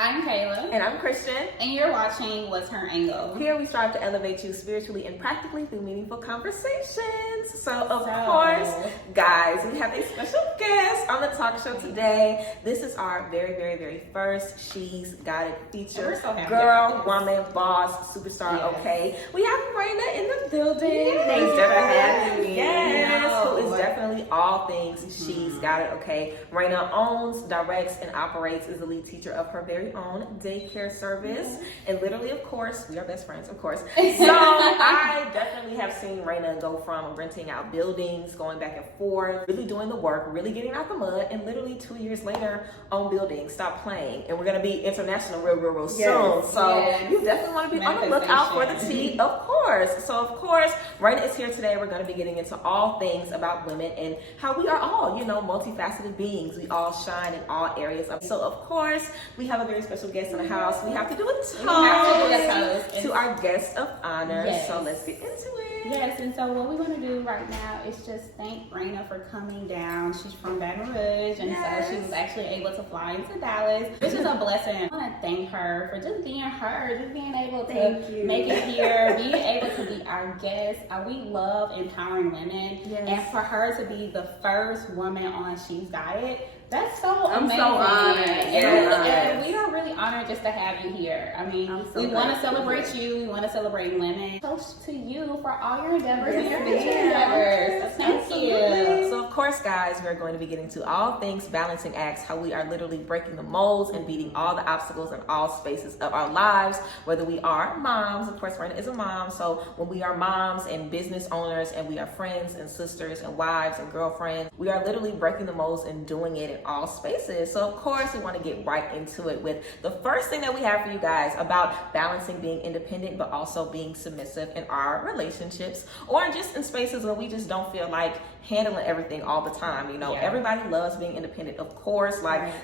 I'm Kayla. And I'm Christian. And you're watching What's Her Angle? Here we strive to elevate you spiritually and practically through meaningful conversations. So, of course, guys, we have a special guest on the talk show today. This is our very first She's Got It feature. We're so happy Girl, woman, boss, superstar, okay. We have Raina in the building. Thanks for having me. Yes, who is definitely all things She's Got It, okay. Raina owns, directs, and operates, is the lead teacher of her very own daycare service. And literally, of course, we are best friends, of course. So I definitely have seen Raina go from renting out buildings, going back and forth, really doing the work, really getting out the mud, and literally 2 years later, own buildings, stop playing. And we're going to be international real soon. So you definitely want to be on the lookout for the tea, of course. So of course, Raina is here today. We're going to be getting into all things about women and how we are all, multifaceted beings. We all shine in all areas. So of course, we have a very special guest in the house. We have to do a toast to our guest of honor. Yes. So let's get into it. Yes, and so what we're going to do right now is just thank Raina for coming down. She's from Baton Rouge, and so she was actually able to fly into Dallas, which is a blessing. I want to thank her for just being her, just being able to make it here, being able to be our guest. We love empowering women, and for her to be the first woman on She's Got It, that's so amazing. I'm so honored. And we are really honored just to have you here. I mean, we want to celebrate you. We want to celebrate women. Toast to you for all your endeavors and your future endeavors. So thank you. So of course, guys, we're going to be getting to all things balancing acts, how we are literally breaking the molds and beating all the obstacles in all spaces of our lives, whether we are moms. Of course, Raina is a mom. So when we are moms and business owners and we are friends and sisters and wives and girlfriends, we are literally breaking the molds and doing it in all spaces. So of course, we want to get right into it with the first thing that we have for you guys about balancing being independent but also being submissive in our relationships or just in spaces where we just don't feel like handling everything all the time. Everybody loves being independent, of course.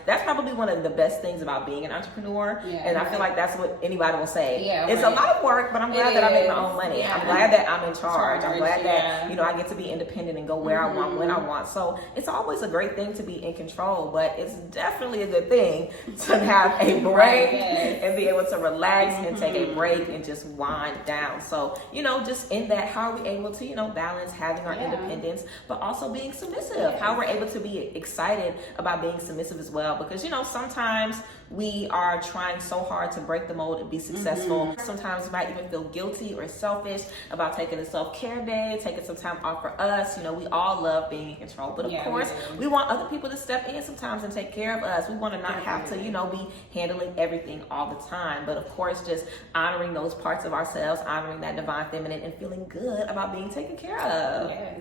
That's probably one of the best things about being an entrepreneur. And I feel like that's what anybody will say. It's a lot of work, but I'm glad that I make my own money. I'm glad that I'm in charge. I'm glad that I get to be independent and go where I want, when I want. So it's always a great thing to be in control, but it's definitely a good thing to have a break and be able to relax and take a break and just wind down. So, just in that, how are we able to, balance having our independence, but also being submissive? How we're able to be excited about being submissive as well, because, sometimes we are trying so hard to break the mold and be successful. Sometimes we might even feel guilty or selfish about taking a self-care day, taking some time off for us. We all love being in control, but of course, we want other people to step in sometimes and take care of us. We want to not have to, be handling everything all the time. But of course, just honoring those parts of ourselves, honoring that divine feminine, and feeling good about being taken care of. Yes.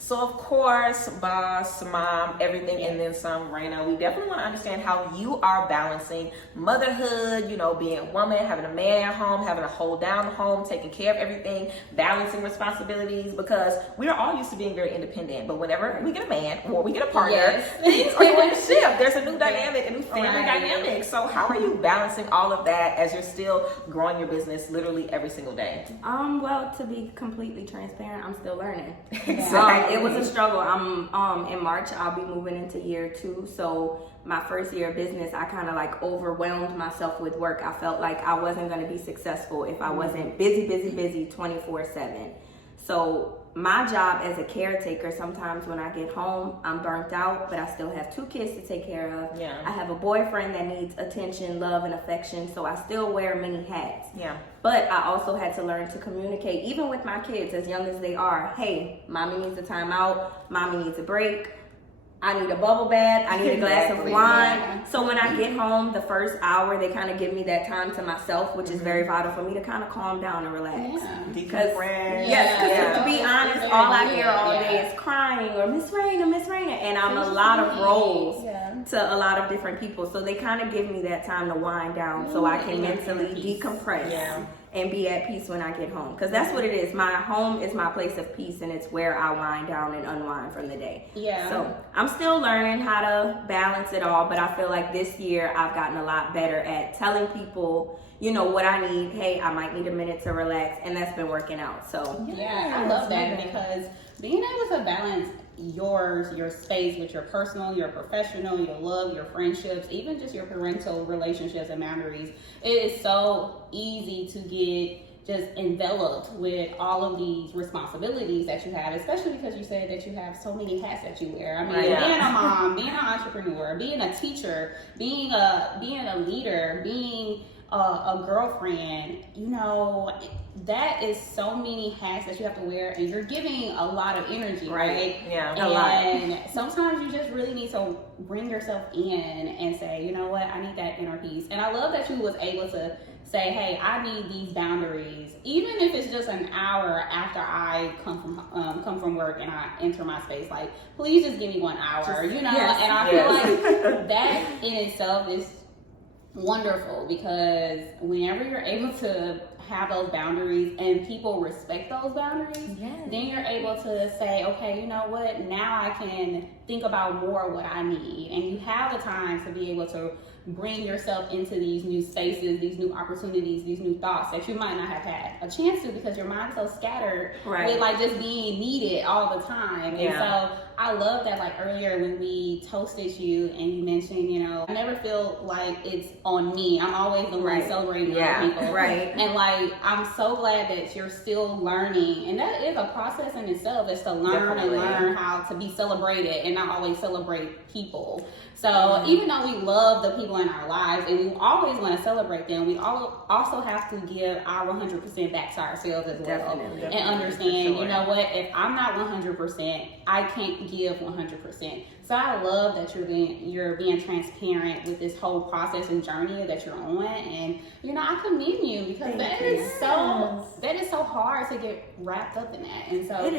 So of course, boss, mom, everything, and then some, Raina, we definitely want to understand how you are balancing motherhood, being a woman, having a man at home, having to hold down the home, taking care of everything, balancing responsibilities, because we are all used to being very independent. But whenever we get a man or we get a partner, things are going to shift. There's a new dynamic, a new family dynamic. So how are you balancing all of that as you're still growing your business literally every single day? Well, to be completely transparent, I'm still learning. Exactly. It was a struggle. In March, I'll be moving into year 2. So my first year of business, I kind of overwhelmed myself with work. I felt like I wasn't going to be successful if I wasn't busy 24/7. So my job as a caretaker, sometimes when I get home, I'm burnt out, but I still have 2 kids to take care of. I have a boyfriend that needs attention, love, and affection, so I still wear many hats. But I also had to learn to communicate, even with my kids, as young as they are. Hey, mommy needs a timeout, mommy needs a break, I need a bubble bath, I need a glass of wine. So when I get home, the first hour, they kind of give me that time to myself, which is very vital for me to kind of calm down and relax. Because, to be honest, all I hear all day is crying or Miss Raina, and I'm a lot of roles to a lot of different people. So they kind of give me that time to wind down so I can mentally decompress. And be at peace when I get home, because that's what it is. My home is my place of peace, and it's where I wind down and unwind from the day. So I'm still learning how to balance it all, but I feel like this year I've gotten a lot better at telling people, what I need. Hey, I might need a minute to relax, and that's been working out. So I love that, because being able to balance your space with your personal, your professional, your love, your friendships, even just your parental relationships and boundaries, it is so easy to get just enveloped with all of these responsibilities that you have, especially because you said that you have so many hats that you wear. I mean, being a mom, being an entrepreneur, being a teacher, being a leader, being a girlfriend, you know, that is so many hats that you have to wear, and you're giving a lot of energy, right? Yeah, and sometimes you just really need to bring yourself in and say, you know what, I need that inner peace. And I love that you was able to say, hey, I need these boundaries, even if it's just an hour after I come from work and I enter my space. Like, please just give me 1 hour, you know. Yes. And I feel like that in itself is wonderful, because whenever you're able to have those boundaries and people respect those boundaries, then you're able to say, okay, you know what, now I can think about more what I need. And you have the time to be able to bring yourself into these new spaces, these new opportunities, these new thoughts that you might not have had a chance to, because your mind's so scattered with like just being needed all the time. And so I love that, like earlier when we toasted you and you mentioned, you know, I never feel like it's on me. I'm always the one celebrating other people. And like, I'm so glad that you're still learning. And that is a process in itself, is to learn and learn how to be celebrated and not always celebrate people. So even though we love the people in our lives and we always want to celebrate them, we also have to give our 100% back to ourselves as well. And understand, you know what, if I'm not 100%, I can't give 100%. So I love that you're being transparent with this whole process and journey that you're on, and you know, I commend you, because that is so hard to get wrapped up in that. And so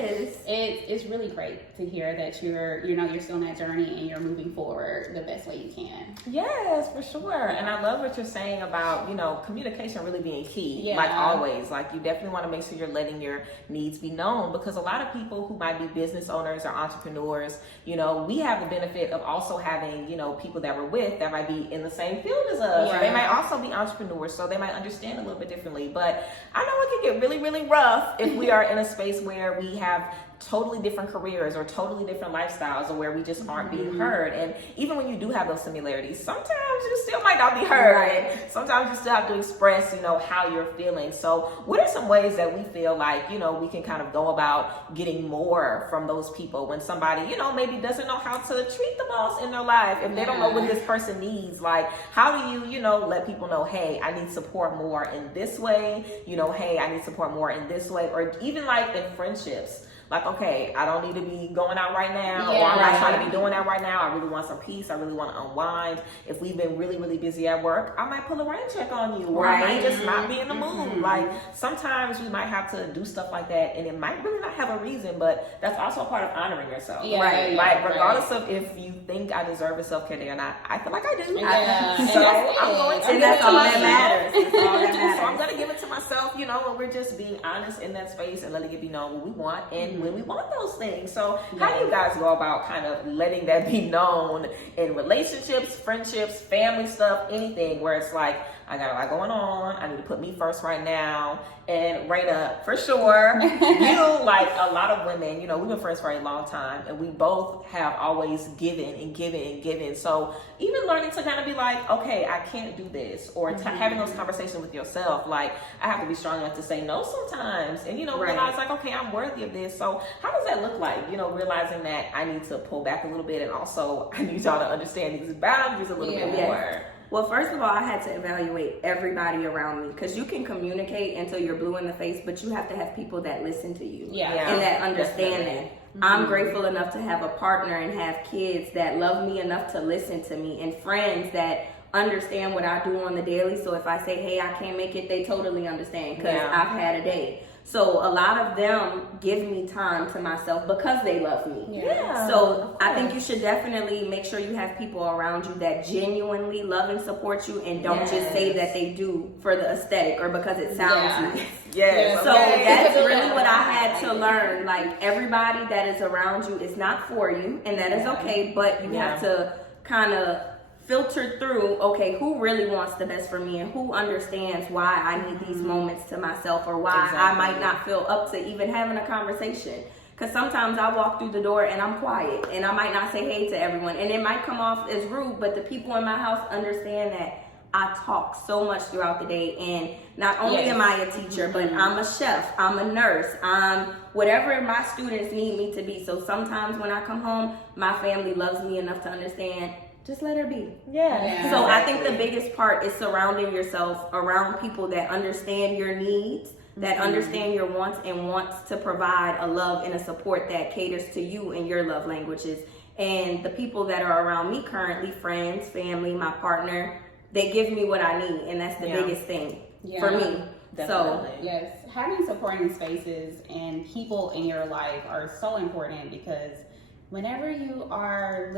it's really great to hear that you're still in that journey and you're moving forward the best way you can. Yes, for sure. And I love what you're saying about, you know, communication really being key. Like always, like you definitely want to make sure you're letting your needs be known, because a lot of people who might be business owners or entrepreneurs, you know, we have the benefit of also having, you know, people that we're with that might be in the same field as us. They might also be entrepreneurs, so they might understand a little bit differently. But I know it can get really, really rough if we are in a space where we have totally different careers or totally different lifestyles, or where we just aren't being heard. And even when you do have those similarities, sometimes you still might not be heard. And sometimes you still have to express, you know, how you're feeling. So what are some ways that we feel like, you know, we can kind of go about getting more from those people when somebody, you know, maybe doesn't know how to treat the boss in their life, if they don't know what this person needs? Like, how do you, you know, let people know, hey, I need support more in this way, you know, hey, I need support more in this way, or even like in friendships. Like, okay, I don't need to be going out right now, or I'm not trying to be doing that right now. I really want some peace. I really want to unwind. If we've been really, really busy at work, I might pull a rain check on you, or I might just not be in the mood. Like, sometimes we might have to do stuff like that, and it might really not have a reason, but that's also a part of honoring yourself. Like, regardless of if you think I deserve a self-care day or not, I feel like I do. So I'm going to give it to myself. So I'm going to give it to myself, you know, and we're just being honest in that space and letting it be known what we want and when we want those things. So how do you guys go about kind of letting that be known in relationships, friendships, family stuff, anything where it's like, I got a lot going on, I need to put me first right now? And Raina, for sure, you, like a lot of women, you know, we've been friends for a long time, and we both have always given and given and given. So even learning to kind of be like, okay, I can't do this, or having those conversations with yourself, like, I have to be strong enough to say no sometimes, and, you know, realize like, okay, I'm worthy of this. So how does that look like, you know, realizing that I need to pull back a little bit, and also I need y'all to understand these boundaries a little bit more? Well, first of all, I had to evaluate everybody around me, because you can communicate until you're blue in the face, but you have to have people that listen to you and that understand that. I'm grateful enough to have a partner and have kids that love me enough to listen to me, and friends that understand what I do on the daily. So if I say, hey, I can't make it, they totally understand, because I've had a day. So a lot of them give me time to myself because they love me. So I think you should definitely make sure you have people around you that genuinely love and support you, and don't just say that they do for the aesthetic or because it sounds nice. So that's really what I had to learn. Like, everybody that is around you is not for you, and that is okay, but you have to kind of filter through, okay, who really wants the best for me, and who understands why I need these moments to myself, or why I might not feel up to even having a conversation. Because sometimes I walk through the door and I'm quiet and I might not say hey to everyone. And it might come off as rude, but the people in my house understand that I talk so much throughout the day. And not only am I a teacher, but I'm a chef, I'm a nurse, I'm whatever my students need me to be. So sometimes when I come home, my family loves me enough to understand, just let her be. Yeah. So I think the biggest part is surrounding yourself around people that understand your needs, that understand your wants and wants to provide a love and a support that caters to you and your love languages. And the people that are around me currently, friends, family, my partner, they give me what I need, and that's the biggest thing for me. Definitely. So yes, having supporting spaces and people in your life are so important, because whenever you are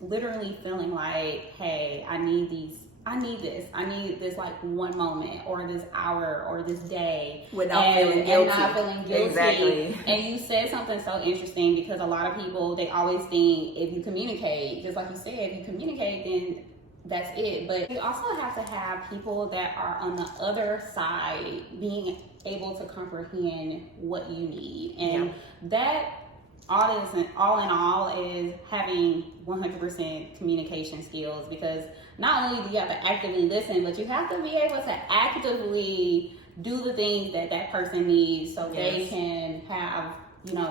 literally feeling like, hey, I need this like one moment or this hour or this day without feeling guilty. And not feeling guilty. Exactly. And you said something so interesting, because a lot of people, they always think if you communicate, just like you said, if you communicate, then that's it. But you also have to have people that are on the other side being able to comprehend what you need. And that all in all is having 100% communication skills, because not only do you have to actively listen, but you have to be able to actively do the things that that person needs, so they can have,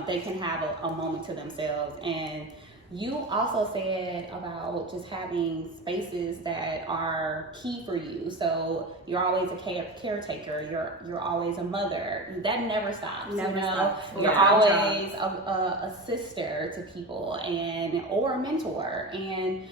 they can have a moment to themselves. And you also said about just having spaces that are key for you. So you're always a caretaker. You're always a mother. That never stops. Never stops. You're always a sister to people or a mentor. And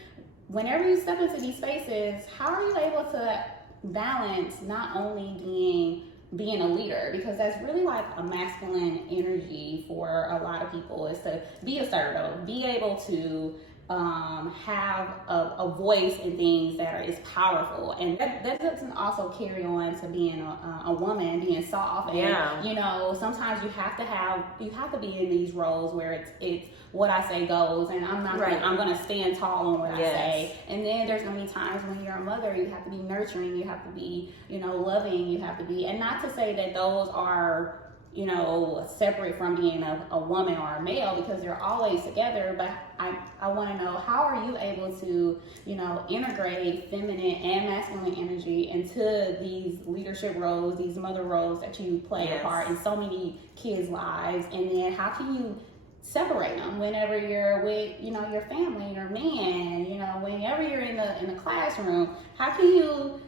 whenever you step into these spaces, how are you able to balance not only being a leader, because that's really like a masculine energy for a lot of people, is to be assertive, be able to have a voice in things that is powerful, and that doesn't also carry on to being a woman, being soft. And sometimes you have to be in these roles where it's what I say goes, and I'm gonna stand tall on what I say. And then there's gonna be times when you're a mother, you have to be nurturing, you have to be loving, you have to be, and not to say that those are separate from being a woman or a male, because they're always together. But I want to know, how are you able to, integrate feminine and masculine energy into these leadership roles, these mother roles that you play a part in so many kids' lives? And then how can you separate them whenever you're with, your family, your man, whenever you're in the classroom? How can you,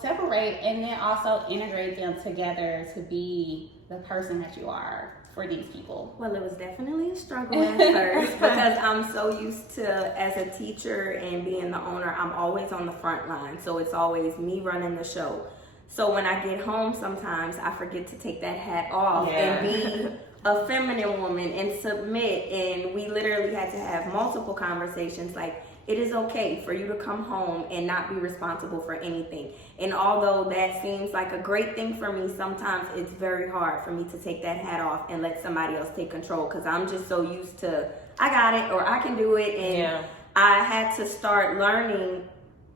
separate and then also integrate them together to be the person that you are for these people? Well, it was definitely a struggle at first, because I'm so used to, as a teacher and being the owner, I'm always on the front line. So it's always me running the show. So when I get home, sometimes I forget to take that hat off and be a feminine woman and submit. And we literally had to have multiple conversations like, it is okay for you to come home and not be responsible for anything. And although that seems like a great thing for me, sometimes it's very hard for me to take that hat off and let somebody else take control, because I'm just so used to, I got it, or I can do it. And I had to start learning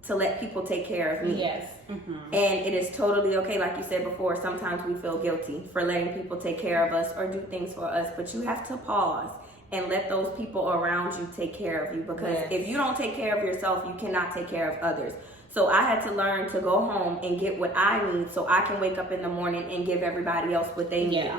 to let people take care of me. Yes. Mm-hmm. And it is totally okay. Like you said before, sometimes we feel guilty for letting people take care of us or do things for us, but you have to pause and let those people around you take care of you, because if you don't take care of yourself, you cannot take care of others. So I had to learn to go home and get what I need, so I can wake up in the morning and give everybody else what they need.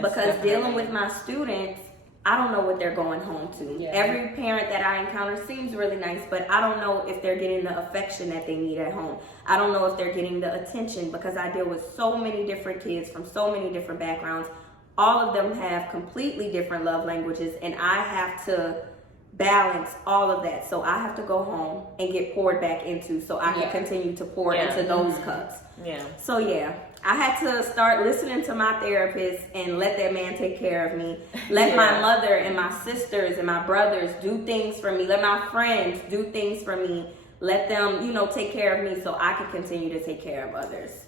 Because dealing with my students, I don't know what they're going home to. Every parent that I encounter seems really nice, but I don't know if they're getting the affection that they need at home. I don't know if they're getting the attention, because I deal with so many different kids from so many different backgrounds. All of them have completely different love languages, and I have to balance all of that. So I have to go home and get poured back into, so I can continue to pour into those cups. So I had to start listening to my therapist and let that man take care of me. Let my mother and my sisters and my brothers do things for me. Let my friends do things for me. Let them, take care of me, so I can continue to take care of others.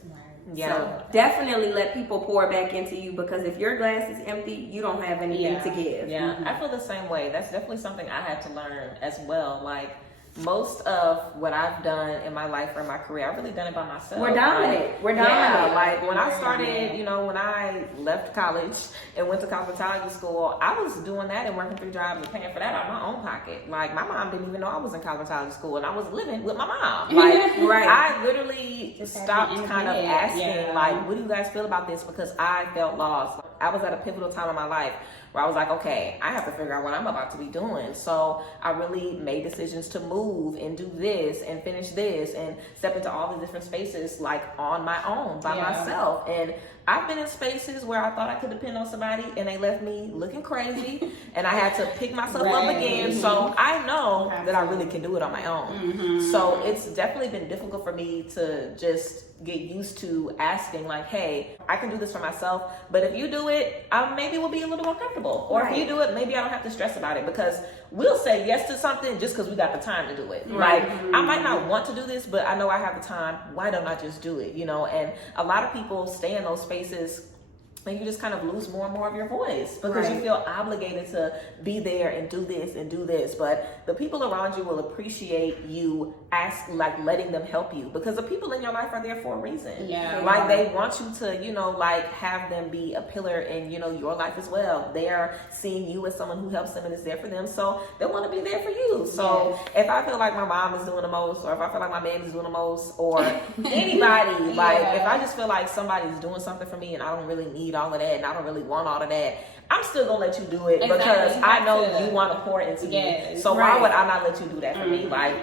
So definitely let people pour back into you, because if your glass is empty, you don't have anything to give. I feel the same way. That's definitely something I had to learn as well. Like, most of what I've done in my life or in my career, I've really done it by myself. We're dominant. We're dominant. Yeah, like when I started, when I left college and went to cosmetology school, I was doing that and working 3 jobs and paying for that out of my own pocket. Like my mom didn't even know I was in cosmetology school, and I was living with my mom. Like right. I literally stopped kind of asking, like, what do you guys feel about this? Because I felt lost. I was at a pivotal time in my life where I was like, okay, I have to figure out what I'm about to be doing. So I really made decisions to move and do this and finish this and step into all the different spaces like on my own, by myself. And I've been in spaces where I thought I could depend on somebody and they left me looking crazy and I had to pick myself up again. So I know that I really can do it on my own. So it's definitely been difficult for me to just get used to asking like, hey, I can do this for myself, but if you do it, I maybe will be a little more comfortable. Or if you do it, maybe I don't have to stress about it, because we'll say yes to something just because we got the time to do it. Like, I might not want to do this, but I know I have the time. Why don't I just do it? And a lot of people stay in those spaces and you just kind of lose more and more of your voice because you feel obligated to be there and do this and do this. But the people around you will appreciate you letting them help you, because the people in your life are there for a reason. Like they want you to, have them be a pillar in, your life as well. They're seeing you as someone who helps them and is there for them. So they want to be there for you. So if I feel like my mom is doing the most, or if I feel like my man is doing the most, or anybody, if I just feel like somebody's doing something for me and I don't really need all of that and I don't really want all of that, I'm still gonna let you do it because I know you want to pour into me. So why would I not let you do that for me? Like,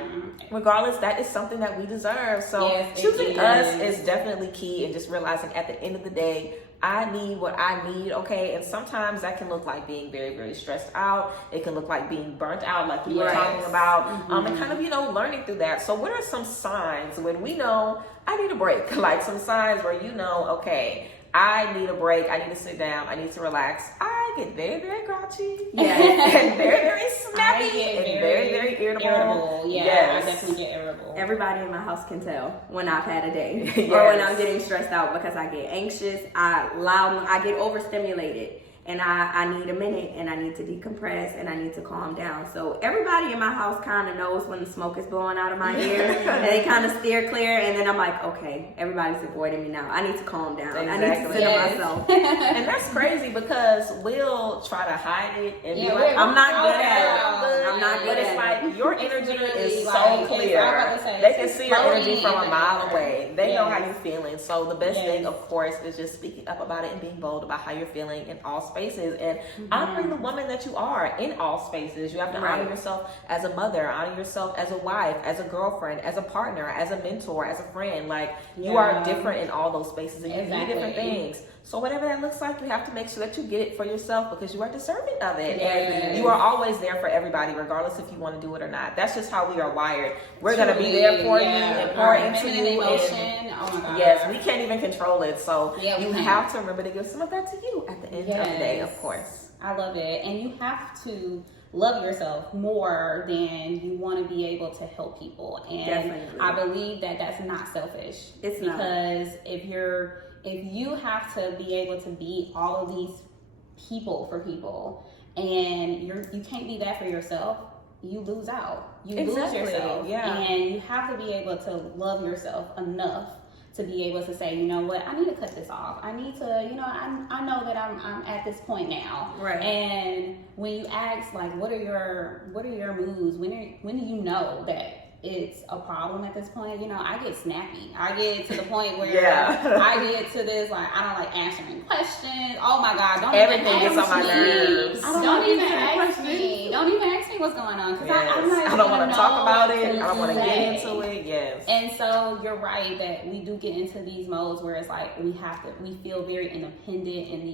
regardless, that is something that we deserve. So choosing us is definitely key, and just realizing at the end of the day, I need what I need, okay? And sometimes that can look like being very, very stressed out. It can look like being burnt out, like you were talking about, and kind of, learning through that. So what are some signs when we know I need a break? Like some signs where okay, I need a break. I need to sit down. I need to relax. I get very, very grouchy. And very, very snappy. And very, very irritable. I definitely get irritable. Everybody in my house can tell when I've had a day or when I'm getting stressed out, because I get anxious. I get overstimulated. And I need a minute, and I need to decompress, and I need to calm down. So everybody in my house kind of knows when the smoke is blowing out of my ear, and they kind of steer clear. And then I'm like, okay, everybody's avoiding me now. I need to calm down. I need to sit on myself. And that's crazy because we'll try to hide it and be like, I'm not good at it. I'm not good at it. But it's like your energy is so clear. They can see your energy from a mile away. They know how you're feeling. So the best thing, of course, is just speaking up about it and being bold about how you're feeling in all spaces, and honoring the woman that you are in all spaces. You have to honor yourself as a mother, honor yourself as a wife, as a girlfriend, as a partner, as a mentor, as a friend. Like you are different in all those spaces, and you need different things. So whatever that looks like, you have to make sure that you get it for yourself, because you are deserving of it. And you are always there for everybody, regardless if you want to do it or not. That's just how we are wired. We're going to be there for you and pour into you. Emotion. Oh my God. Yes, we can't even control it. So you have to remember to give some of that to you at the end of the day, of course. I love it. And you have to love yourself more than you want to be able to help people. And I believe that that's not selfish. It's because if you have to be able to be all of these people for people, and you can't be that for yourself, you lose out. You lose yourself. And you have to be able to love yourself enough to be able to say, you know what, I need to cut this off. I need to, I know that I'm at this point now. And when you ask, like, what are your moves? When do you know that it's a problem at this point? I get snappy. I get to the point where I get to this, like, I don't like answering questions. Oh my God, don't everything even gets on my nerves. Don't even ask me. Don't even ask me what's going on, because I don't want to talk about it. I don't want to get into it. And so you're right that we do get into these modes where it's like we feel very independent in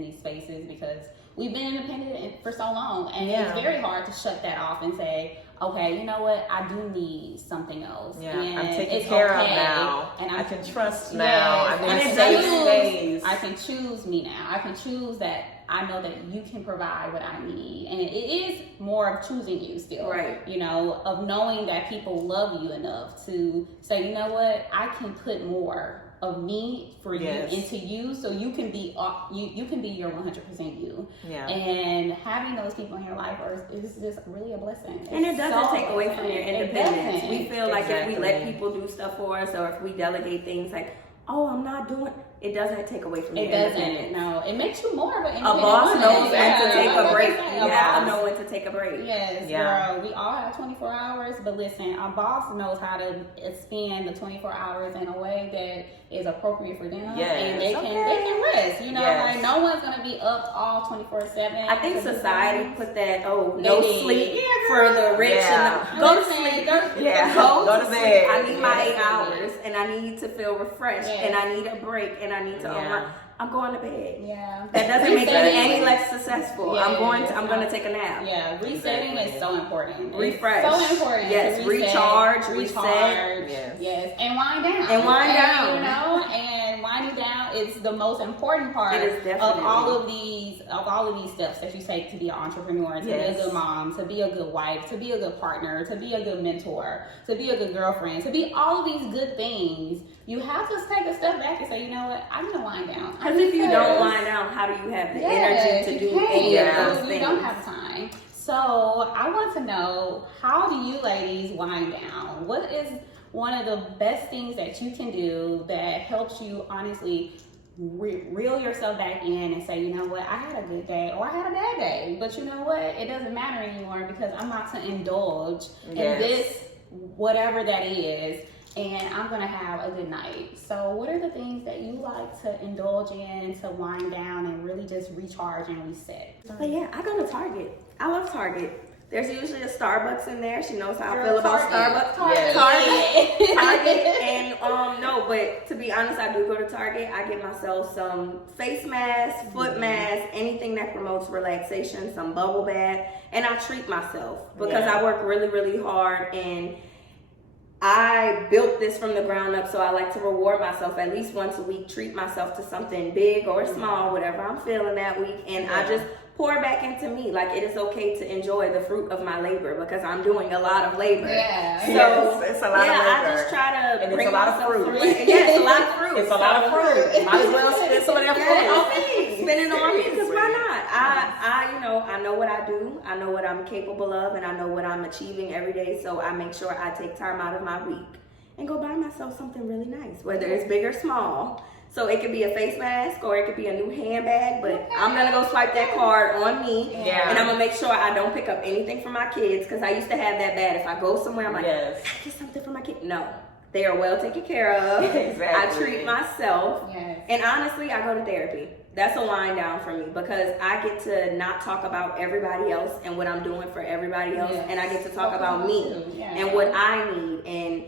these spaces, because we've been independent for so long, and it's very hard to shut that off and say, okay, you know what, I do need something else. And I'm taken care of now, and I can trust now. I'm in a safe space. I can choose me now. I can choose that. I know that you can provide what I need. And it is more of choosing you still. Of knowing that people love you enough to say, you know what, I can put more of me for Yes. you and to you, so you can be you can be your 100% you. Yeah. And having those people in your life is just really a blessing. And it doesn't so take away from your independence. It We doesn't. feel like if we let Exactly. people do stuff for us, or if we delegate things like, oh, I'm not doing, it doesn't take away from It your doesn't. independence. No, it makes you more of an A independent boss woman. knows when Yeah, to take a break. a You have boss to know when to take a break. Yes, Yeah. girl. We all have 24 hours, but listen, our boss knows how to spend the 24 hours in a way that is appropriate for them, Yes. and they can rest. You know, Yes. like no one's gonna be up all 24/7. I think society put that, They no did. sleep Yeah, for the rich. Yeah. And go to Listen, sleep. Yeah. Go Go to to sleep. bed. I need my Yes. 8 hours, and I need to feel refreshed, Yes. and I need a break, and I need to Yeah. unwind. I'm going to bed. Yeah, That doesn't make you Resetting. any less successful. Yes. I'm going to take a nap. Yeah, resetting Exactly. is so important. Refresh. It's so important. Yes, to reset, recharge, reset. Yes. and wind down. And wind down. You know, and winding down is the most important part It is of definitely. all of these steps that you take to be an entrepreneur, to be a Yes. good mom, to be a good wife, to be a good partner, to be a good mentor, to be a good girlfriend, to be all of these good things. You have to take a step back and say, you know what, I'm gonna wind down. Because if you don't wind down, how do you have the energy to do any of those You things? don't have time. So I want to know, how do you ladies wind down? What is one of the best things that you can do that helps you honestly reel yourself back in and say, you know what, I had a good day or I had a bad day, but you know what, it doesn't matter anymore because I'm about to indulge in Yes. this, whatever that is, and I'm gonna have a good night. So what are the things that you like to indulge in to wind down and really just recharge and reset? But yeah, I go to Target. I love Target. There's usually a Starbucks in there. She knows how I Girl, feel about Target. Starbucks. Yes. Target. And no, but to be honest, I do go to Target. I get myself some face masks, foot masks, anything that promotes relaxation, some bubble bath, and I treat myself because Yeah. I work really, really hard, and I built this from the ground up, so I like to reward myself at least once a week, treat myself to something big or small, whatever I'm feeling that week, and I just pour back into me. Like, it is okay to enjoy the fruit of my labor because I'm doing a lot of labor. Yeah. So Yes, it's a lot of I labor. just try to And it's bring a lot of myself fruit. through it. Yeah, it's a lot of fruit. It's a lot of fruit. Might as well spend some of that Yeah, on fruit. me. Spend it on me, because why not? I know what I do. I know what I'm capable of, and I know what I'm achieving every day. So I make sure I take time out of my week and go buy myself something really nice, whether it's big or small. So it could be a face mask or it could be a new handbag, but I'm gonna go swipe that card on me, Yeah. and I'm gonna make sure I don't pick up anything for my kids, because I used to have that bad. If I go somewhere, I'm like, Yes. I get something for my kid. No, they are well taken care of. Exactly. I treat myself. Yes. And honestly, I go to therapy. That's a wind down for me because I get to not talk about everybody else and what I'm doing for everybody else, Yes. and I get to talk about me Yeah. and what I need, and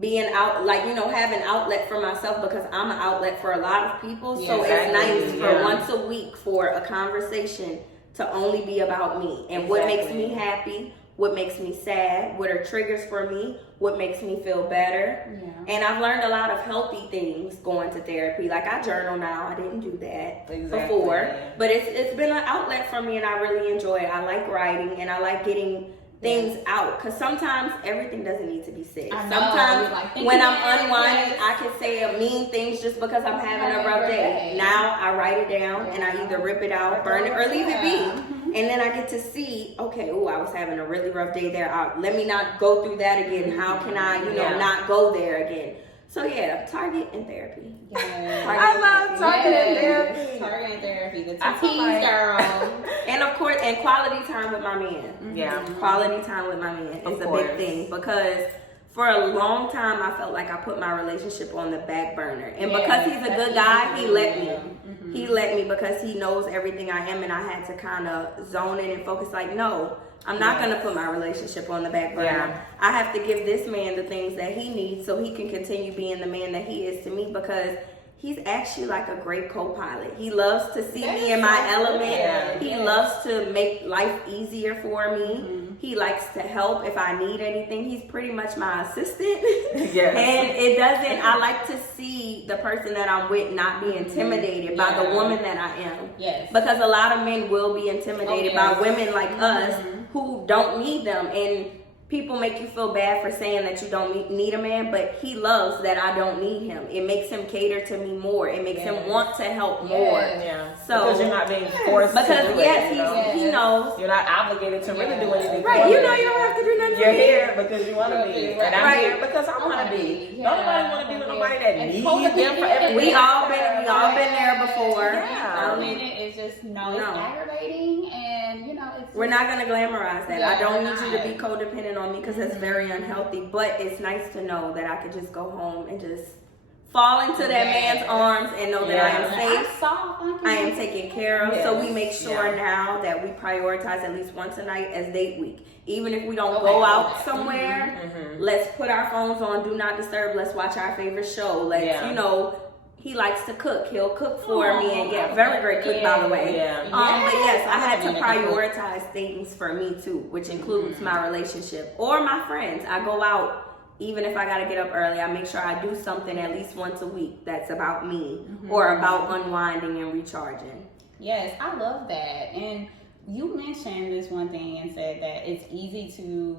being out, like, have an outlet for myself, because I'm an outlet for a lot of people. Yeah, so it's exactly. nice for Yeah. once a week for a conversation to only be about me and what makes Exactly. me happy, what makes me sad, what are triggers for me, what makes me feel better. Yeah. And I've learned a lot of healthy things going to therapy. Like, I journal now. I didn't do that Exactly. before. But it's been an outlet for me, and I really enjoy it. I like writing, and I like getting things out, because sometimes everything doesn't need to be said. I know. Sometimes Like, when I'm yes, unwinding, yes. I can say a mean things just because I'm having a rough day. Now I write it down, and I either rip it out, burn it, or leave it be. And then I get to see, okay, I was having a really rough day there. Let me not go through that again. How can I, Yeah. not go there again? So yeah, Target and therapy. Yes. I love Target and Yes. therapy. Target and therapy. The I feel TTs, like- girl. And of course, and quality time with my man. Yeah. Quality time with my man Of is a course. big thing, because for a long time I felt like I put my relationship on the back burner, and Yes, because he's a that's good guy, easy he to let do. me. He let me because he knows everything I am, and I had to kind of zone in and focus. Like, no, I'm not Yes. gonna put my relationship on the back burner. Yeah. I have to give this man the things that he needs so he can continue being the man that he is to me, because he's actually like a great co-pilot. He loves to see That me is in my so element. good. He Yes. loves to make life easier for me. He likes to help if I need anything. He's pretty much my assistant. Yes. And it doesn't, I like to see the person that I'm with not be intimidated by the Yeah. woman that I am. Yes. Because a lot of men will be intimidated Oh, yes. by women like us who don't need them. And people make you feel bad for saying that you don't need a man, but he loves that I don't need him. It makes him cater to me more. It makes him want to help more. Yeah. So because you're not being forced to do it. He knows. You're not obligated to really do anything. Right, you know you don't have to do nothing. You're here because you want to be. And I'm here because I want to be. Yeah. Nobody want to be with nobody that needs them for everything. We all been there before. Yeah. It's just it's aggravating, and we're not gonna glamorize that. Yeah, I don't we're need you to be codependent on me because that's very unhealthy. But it's nice to know that I could just go home and just fall into that man's arms and know that I am safe. I am taken care of. So we make sure now that we prioritize at least once a night as date week. Even if we don't go out somewhere, let's put our phones on, do not disturb. Let's watch our favorite show. Let's, he likes to cook. He'll cook for me, and very great cook, by the way. Yeah. But yes, I had to prioritize things for me too, which includes my relationship or my friends. I go out, even if I gotta get up early. I make sure I do something at least once a week that's about me or about unwinding and recharging. Yes, I love that. And you mentioned this one thing and said that it's easy to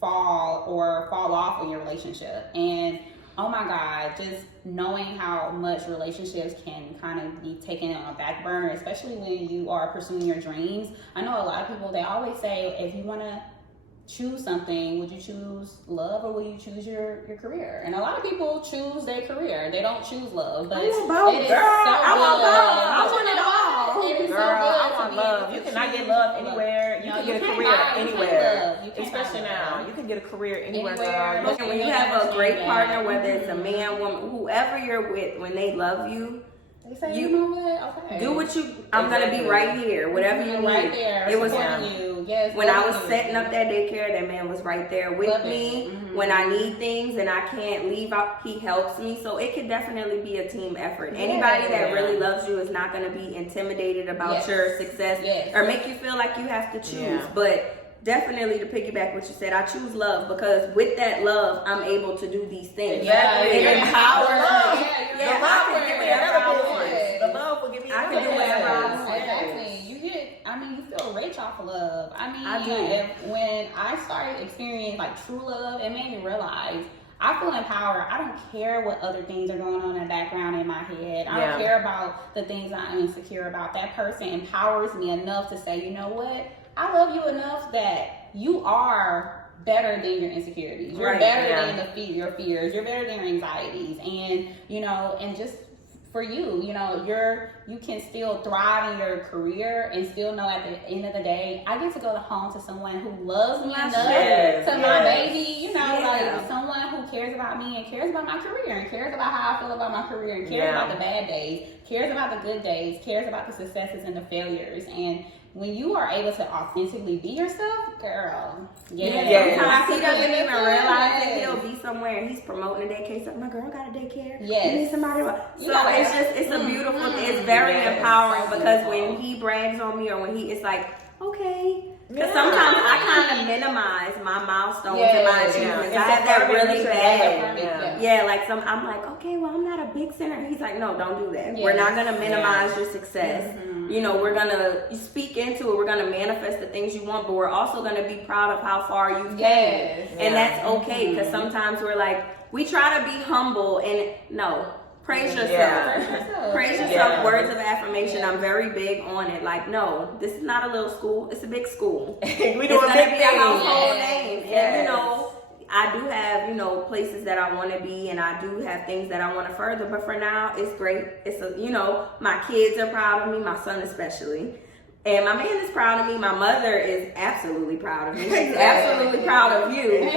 fall off in your relationship. And oh my God, just knowing how much relationships can kind of be taken on a back burner, especially when you are pursuing your dreams. I know a lot of people, they always say, if you want to choose something, would you choose love or will you choose your career? And a lot of people choose their career. They don't choose love. But I want it all. It is Girl, so good I want love. You cannot get love anywhere. You can get a career anywhere. Especially now. You can get a career anywhere. And when you have a great partner, whether it's a man, woman, whoever you're with, when they love you, they say, you know what? Okay. Do what you. I'm gonna be right here. Whatever you need. Right there. It was you. Yes. When I was setting up that daycare, that man was right there with me. When I need things and I can't leave out, he helps me. So it could definitely be a team effort. Anybody that really loves you is not gonna be intimidated about your success or make you feel like you have to choose. But definitely, to piggyback what you said, I choose love because with that love, I'm able to do these things. It empowers me. The love will give me another business. The love will give me another business. I can do whatever I want. Exactly. You feel rich off of love. I do. When I started experiencing true love, it made me realize I feel empowered. I don't care what other things are going on in the background in my head. I don't care about the things I'm insecure about. That person empowers me enough to say, you know what? I love you enough that you are better than your insecurities. You're better than your fears. You're better than your anxieties. And, and just for you, you can still thrive in your career and still know at the end of the day, I get to go home to someone who loves me enough, my baby, someone who cares about me and cares about my career and cares about how I feel about my career and cares about the bad days, cares about the good days, cares about the successes and the failures. And when you are able to authentically be yourself, girl. Sometimes he doesn't even realize it. He'll be somewhere and he's promoting a daycare. So my girl got a daycare. You need somebody. So it's a beautiful thing. It's very empowering because when he brags on me or when it's like, okay. Because sometimes I kind of minimize my milestones and my achievements. I have that really bad. I'm like, okay, well, I'm not a big sinner. He's like, no, don't do that. We're not going to minimize your success. We're going to speak into it. We're going to manifest the things you want, but we're also going to be proud of how far you've came. And that's okay because sometimes we're like, we try to be humble and praise yourself. Praise yourself. Words of affirmation. I'm very big on it. No, this is not a little school. It's a big school. We do a big thing. Household name. And I do have places that I want to be, and I do have things that I want to further. But for now, it's great. It's my kids are proud of me. My son especially. And my man is proud of me. My mother is absolutely proud of me. She's absolutely proud of you.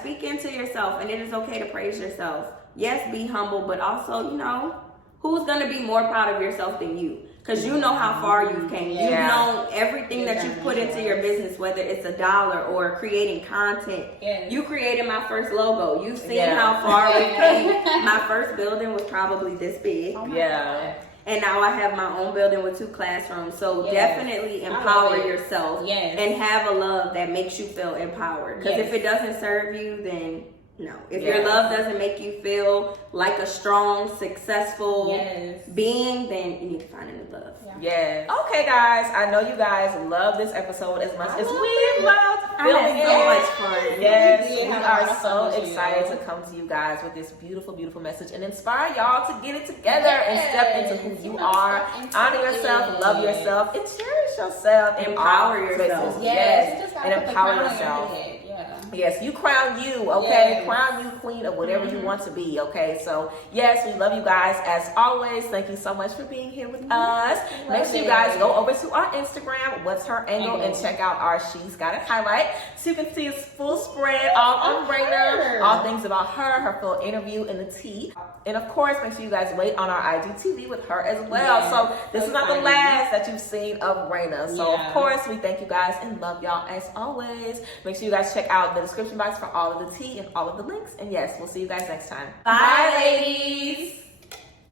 Speak into yourself, and it is okay to praise yourself. Yes, be humble, but also, who's going to be more proud of yourself than you? Because you know how far you've came. You know everything that you've put into your business, whether it's $1 or creating content. You created my first logo. You've seen how far we came. My first building was probably this big. And now I have my own building with 2 classrooms. So definitely empower yourself and have a love that makes you feel empowered. Because if it doesn't serve you, then no. If Yes. your love doesn't make you feel like a strong, successful Yes. being, then you need to find a new love. Yes. Okay, guys. I know you guys love this episode as much as we loved I filming had so it. much fun. Yes, We did we have a lot are of so fun with you. excited to come to you guys with this beautiful, beautiful message and inspire y'all to get it together and step into who you are. step into Honor yourself, it. love yourself, and cherish yourself. in Empower all yourself. spaces. Yes, Yes, you just gotta and put the empower crown on your yourself. head. Yeah. Yes, you crown you, okay? Yes. Crown you queen of whatever you want to be, okay? So, yes, we love you guys as always. Thank you so much for being here with us. Make sure you guys go over to our Instagram, What's Her Angle, and check out our She's Got It highlight so you can see a full spread all on Raina, all things about her full interview, and the tea. And of course, make sure you guys wait on our IGTV with her as well. Yes, So, this so is not the exciting. last that you've seen of Raina. So, Yeah. of course, we thank you guys and love y'all as always. Make sure you guys check out the description box for all of the tea and all of the links. And yes, we'll see you guys next time. Bye, ladies.